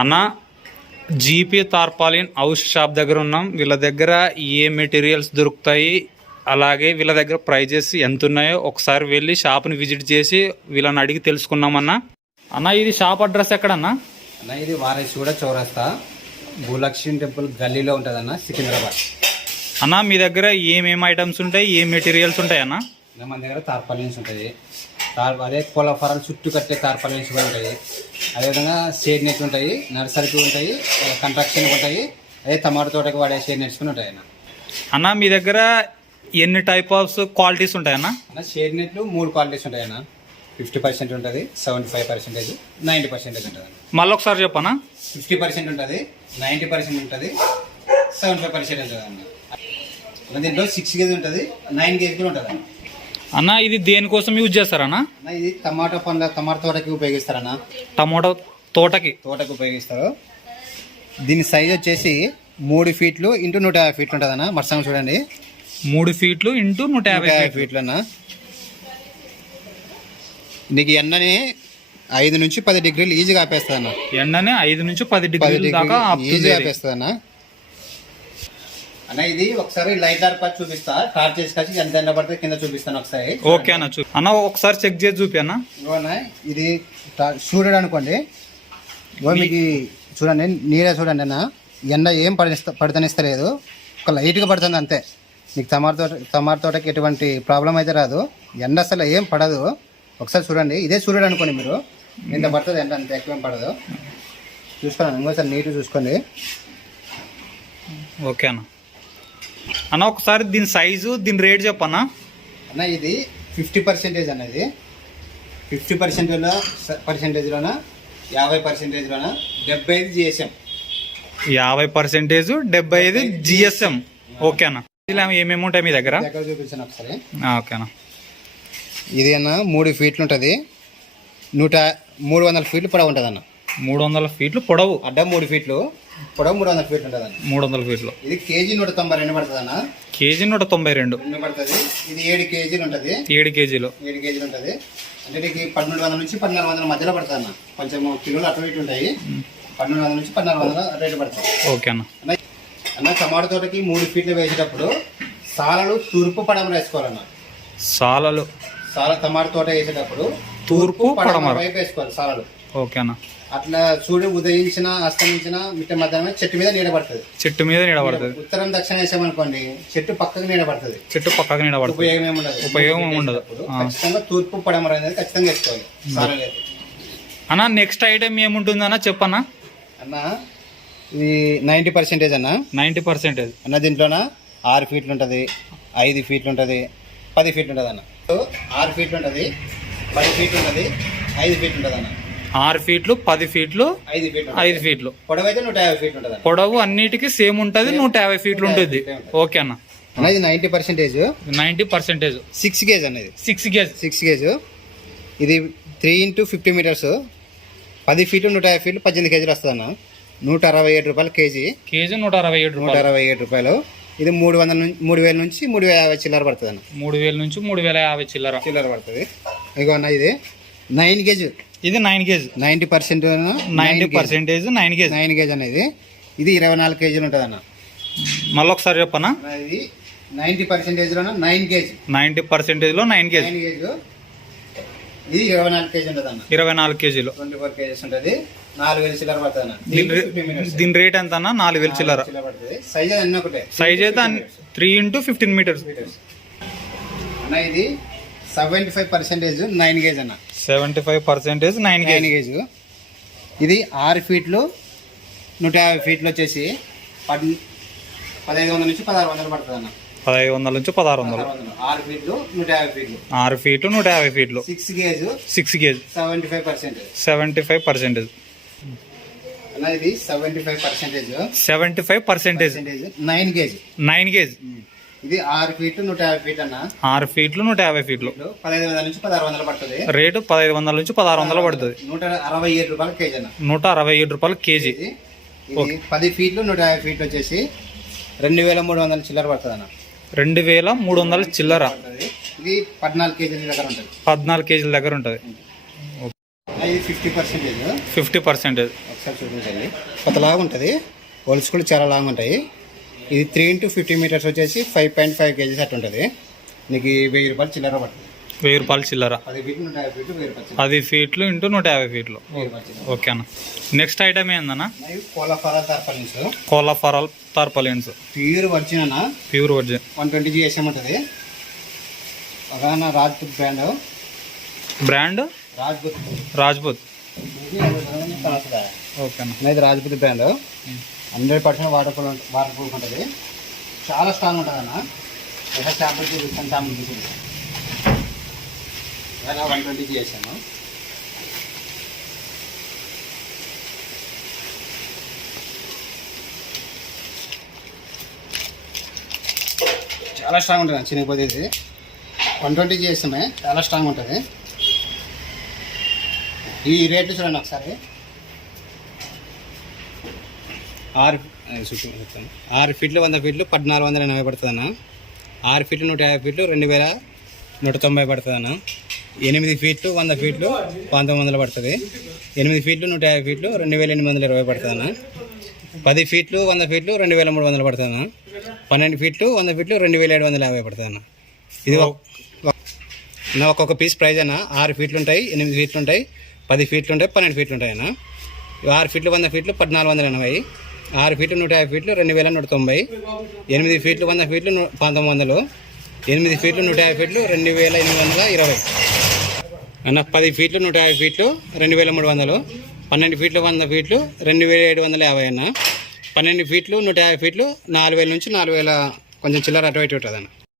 అన్న GP తార్పాలిన్ house shop దగ్గర ఉన్నాం. వీళ్ళ దగ్గర ఏ మెటీరియల్స్ దొరుకుతాయి, అలాగే వీళ్ళ దగ్గర ప్రైజెస్ ఎంత ఉన్నాయో ఒకసారి వెళ్ళి షాప్ని విజిట్ చేసి వీళ్ళని అడిగి తెలుసుకున్నామన్నా. అన్న ఇది షాప్ అడ్రస్ ఎక్కడన్నా? అన్న ఇది వారేశ్వర చౌరస్తా భూలక్ష్మి టెంపుల్ గల్లీలో ఉంటుంది అన్న, సికింద్రాబాద్. అన్న మీ దగ్గర ఏమేమి ఐటమ్స్ ఉంటాయి, ఏ మెటీరియల్స్ ఉంటాయి అన్న? మన దగ్గర తార్పాలిన్స్ ఉంటుంది, అదే కోళ్ళ చుట్టూ కట్టే తార్పాలిన్స్ కూడా ఉంటాయి. అదేవిధంగా షేడ్ నెట్స్ ఉంటాయి, నర్సరీకి ఉంటాయి, కన్స్ట్రక్షన్ ఉంటాయి, అదే టమాటో తోటకి వాడే షేడ్ నెట్స్ కూడా ఉంటాయి అన్న. అన్న మీ దగ్గర ఎన్ని టైప్ ఆఫ్ క్వాలిటీస్ ఉంటాయన్న? అన్న షేడ్ నెట్లు 3 క్వాలిటీస్ ఉంటాయి అన్న. 50% ఉంటుంది, 75%, 90% ఉంటుంది. మళ్ళీ ఒకసారి చెప్పనా? 50% ఉంటుంది, 90% ఉంటుంది, 75% ఉంటుంది అన్న. దీంట్లో 6 కేజీ ఉంటుంది, 9 కేజీ కూడా ఉంటుంది అన్న. అన్న ఇది దేనికోసం యూజ్ చేస్తారన్నా? ఇది టమాటో తోటకి ఉపయోగిస్తారన్న. టమాటో తోటకి ఉపయోగిస్తారు. దీని సైజ్ వచ్చేసి 3 ఫీట్లు ఇంటూ 150 ఫీట్లు ఉంటుంది అన్న. మర్సంగా చూడండి, 3 ఫీట్లు ఇంటూ 150 ఫీట్లు అన్న. నీకు ఎండని 5 నుంచి 10 డిగ్రీలు ఈజీగా ఆపేస్తుంది అన్న. ఎండని 5 నుంచి 10 డిగ్రీలు దాకా ఈజీగా ఆపేస్తుంది అన్న. అన్న ఇది ఒకసారి లైట్ డార్క్ చూపిస్తా, టార్చ్ చేసుకొచ్చి ఎంత ఎండ పడితే కింద చూపిస్తాను ఒకసారి. ఓకే అన్న, అన్న ఒకసారి చెక్ చేసి చూపి అన్న. ఇది చూడడం అనుకోండి, మీకు చూడండి, నీరే చూడండి అన్న. ఎండ ఏం పడతనిస్తలేదు, ఒక లైట్గా పడుతుంది అంతే. మీకు టమాటో తోటకి ఎటువంటి ప్రాబ్లం అయితే రాదు, ఎండ అసలు ఏం పడదు. ఒకసారి చూడండి, ఇదే చూడడం అనుకోండి మీరు, ఎంత పడుతుంది ఎండ, అంత ఎక్కువ ఏం పడదు. చూసుకోండి, ఇంకోసారి నీట్గా చూసుకోండి. ఓకే అన్న. అన్న ఒకసారి దీని సైజు, దీని రేట్ చెప్పన్నా. అన్న ఇది 50% అన్నది. 50%లోన 50%లోన 75 జిఎస్ఎం. 50% 75 జిఎస్ఎం. ఓకే అన్న. ఇలా ఏమేమి ఉంటాయి మీ దగ్గర? చూపించాను ఒకసారి. ఓకే అన్న. ఇది అన్న 3 ఫీట్లు ఉంటుంది, 300 ఫీట్లు పొడవు ఉంటుంది అన్న. 300 ఫీట్లు పొడవు, అడ్డం 3 ఫీట్లు పొడవు, 300 ఫీట్లు ఉంటుంది అన్న. 300 ఫీట్లు. ఇది కేజీ 192 పడుతుంది అన్న. కేజీ 192 పడుతుంది. ఇది 7 కేజీలు ఉంటుంది. 7 కేజీలు ఉంటుంది. అంటే నీకు 1200 నుంచి 1400 మధ్యలో పడుతుంది అన్న. కొంచెం కిలోలు అటు ఇటు ఉంటాయి. 1200 నుంచి 1400 రేటు పడుతుంది. ఓకే అన్న. అన్న టమాటో తోటకి 3 ఫీట్లు వేసేటప్పుడు సాలలు తూర్పు పడమర వేసుకోవాలన్న. సాల టమాటో తోట వేసేటప్పుడు తూర్పు పడమర వైపు వేసుకోవాలి సాలలు. ఓకే అన్న. అట్లా చూడు, ఉదయించిన అస్తమించిన మిట్ట మధ్యాహ్నం చెట్టు మీద నీడ పడుతుంది. ఉత్తరం దక్షిణ వేసామనుకోండి, చెట్టు పక్కకు నీడ పడుతుంది. ఉపయోగం ఉండదు. ఖచ్చితంగా తూర్పు పడమర అనేది ఖచ్చితంగా వేసుకోవాలి సాలలు. అన్న నెక్స్ట్ ఐటమ్ ఏముంటుంది అన్న చెప్పన్నా? అన్న ఇది 90% అన్న. 90% అన్న. దీంట్లోన 6 ఫీట్లు ఉంటుంది, 5 ఫీట్లు ఉంటుంది, 10 ఫీట్లు ఉంటుంది అన్న. 6 ఫీట్లు ఉంటుంది, 10 ఫీట్లు ఉంటుంది, 5 ఫీట్లు ఉంటుంది అన్న. 6 ఫీట్లు, 10 ఫీట్లు, 5 ఫీట్లు. పొడవు అయితే 150 ఫీట్లు ఉంటుంది. పొడవు అన్నిటికీ సేమ్ ఉంటుంది, 150 ఫీట్లు ఉంటుంది. ఓకే అన్న. ఇది 90%. 90% 6 గేజ్ అనేది. 6 గేజ్. ఇది 3 into 50 మీటర్స్, 10 ఫీట్లు, 150 ఫీట్లు, 18 కేజీలు వస్తుంది అన్న. 167 రూపాయలు కేజీ. 167 రూపాయలు. ఇది 3000 నుంచి 3050 చిల్లర పడుతుంది అన్న. 3000 నుంచి 3050 చిల్లర పడుతుంది. ఇగో అన్న ఇది 9 కేజీ. ఇది 9 కేజీ. 90% 9 కేజీ అనేది. ఇది 24 కేజీలు ఉంటుంది అన్న. మళ్ళీ ఒకసారి చెప్పనా? ఇది 90% 9 కేజీ. 90% 9 కేజీ. ఇది 24 కేజీ ఉంటుంది అన్న. 24 కేజీలు. 24 కేజీస్ ఉంటుంది. 4000 చిల్లర పడుతుంది అన్న. దీని రేట్ ఎంత అన్న? 4000 చిల్లర. సైజ్ అన్నీ ఒకటే. సైజ్ అయితే 3 into 15 మీటర్స్ అన్న. ఇది 75% 9 కేజీ అన్న. 75% 9 కేజీ. ఇది 6 ఫీట్లు, 150 ఫీట్లు వచ్చేసి 1500 నుంచి 1600 పడుతుంది అన్న. 1500 నుంచి 1600. 6 ఫీట్లు, 150 ఫీట్లు. 6 ఫీట్లు, 150 ఫీట్లు. 6 గేజ్. 75%. 75%. అన్న ఇది 75%. 75% 9 కేజీ. 9 కేజీ. ఇది 6 ఫీట్లు, 150 ఫీట్లు అన్న. 6 ఫీట్లు, 150 ఫీట్లు. 1500 నుంచి 1600 పడుతుంది. రేటు 1500 నుంచి 1600 పడుతుంది. 167 రూపాయలు కేజీ అన్న. 167 రూపాయలు కేజీ. ఇది 10 ఫీట్లు, 150 ఫీట్లు వచ్చేసి 2300 చిల్లర పడుతుంది అన్న. 2300 చిల్లర. ఇది 14 కేజీల దగ్గర ఉంటుంది. 14 కేజీల దగ్గర ఉంటుంది. ఇది 50%. 50%. ఒకసారి చూపించండి. కొత్తలాగా ఉంటుంది, హోల్స్ కూడా చాలా లాంగ్ ఉంటాయి. ఇది 3 into 50 meters వచ్చేసి 5.5 kgs అట్టు ఉంటుంది. నీకు 1000 రూపాయలు చిల్లర పడుతుంది. 1000 రూపాయలు చిల్లర. 10 ఫీట్లు 150 ఫీట్లు 1000 రూపాయలు. 10 ఫీట్లు ఇంటూ 150 ఫీట్లు. 1000 రూపాయలు చిల్లర. ఓకే అన్న. నెక్స్ట్ ఐటమ్ ఏందన్న? కోలాఫారా టార్పాలిన్స్. కోలాఫారా టార్పాలిన్స్ ప్యూర్ వర్జిన్ అన్న. Pure virgin. 120 GSM ఉంటుంది. ఒక రాజ్పుత్ బ్రాండ్. రాజ్పుత్. ఓకే అన్న. ఇది రాజ్పుత్ బ్రాండ్. 100% వాటర్ ప్రూఫ్ ఉంటుంది. చాలా స్ట్రాంగ్ ఉంటుంది అన్న. ఒకసారి శాంపుల్ చూపిస్తాను. శాంపుల్ తీసుకుంటాను. 120 GSM. చాలా స్ట్రాంగ్ ఉంటుంది. చిన్నపోతే ఇది 120 GSM. చాలా స్ట్రాంగ్ ఉంటుంది. ఈ రేట్లు చూడండి ఒకసారి. 6 ఫీట్లు 100 ఫీట్లు 1480 పడుతుంది అన్న. 6 ఫీట్లు 150 ఫీట్లు 2190 పడుతుంది అన్న. 8 ఫీట్లు 100 ఫీట్లు 1900 పడుతుంది. 8 ఫీట్లు 150 ఫీట్లు 2820 పడుతుంది అన్న. 10 ఫీట్లు 100 ఫీట్లు 2300 పడుతుంది అన్న. 12 ఫీట్లు 100 ఫీట్లు 2750 పడుతుంది అన్న. ఇది ఒక్కొక్క పీస్ ప్రైజ్ అన్న. 6 ఫీట్లు ఉంటాయి, 8 ఫీట్లు ఉంటాయి, 10 ఫీట్లు ఉంటాయి, 12 ఫీట్లు ఉంటాయి అన్న. 6 ఫీట్లు 100 ఫీట్లు 1480, 6 ఫీట్లు 150 ఫీట్లు 2190, 8 ఫీట్లు 100 ఫీట్లు 1900, 8 ఫీట్లు 150 ఫీట్లు 2820 అన్న. 10 ఫీట్లు 150 ఫీట్లు 2300, 12 ఫీట్లు 100 ఫీట్లు 2750 అన్న. 12 ఫీట్లు 150 ఫీట్లు 4000 నుంచి 4000 కొంచెం చిల్లర అటు ఇటు ఉంటుంది అన్న.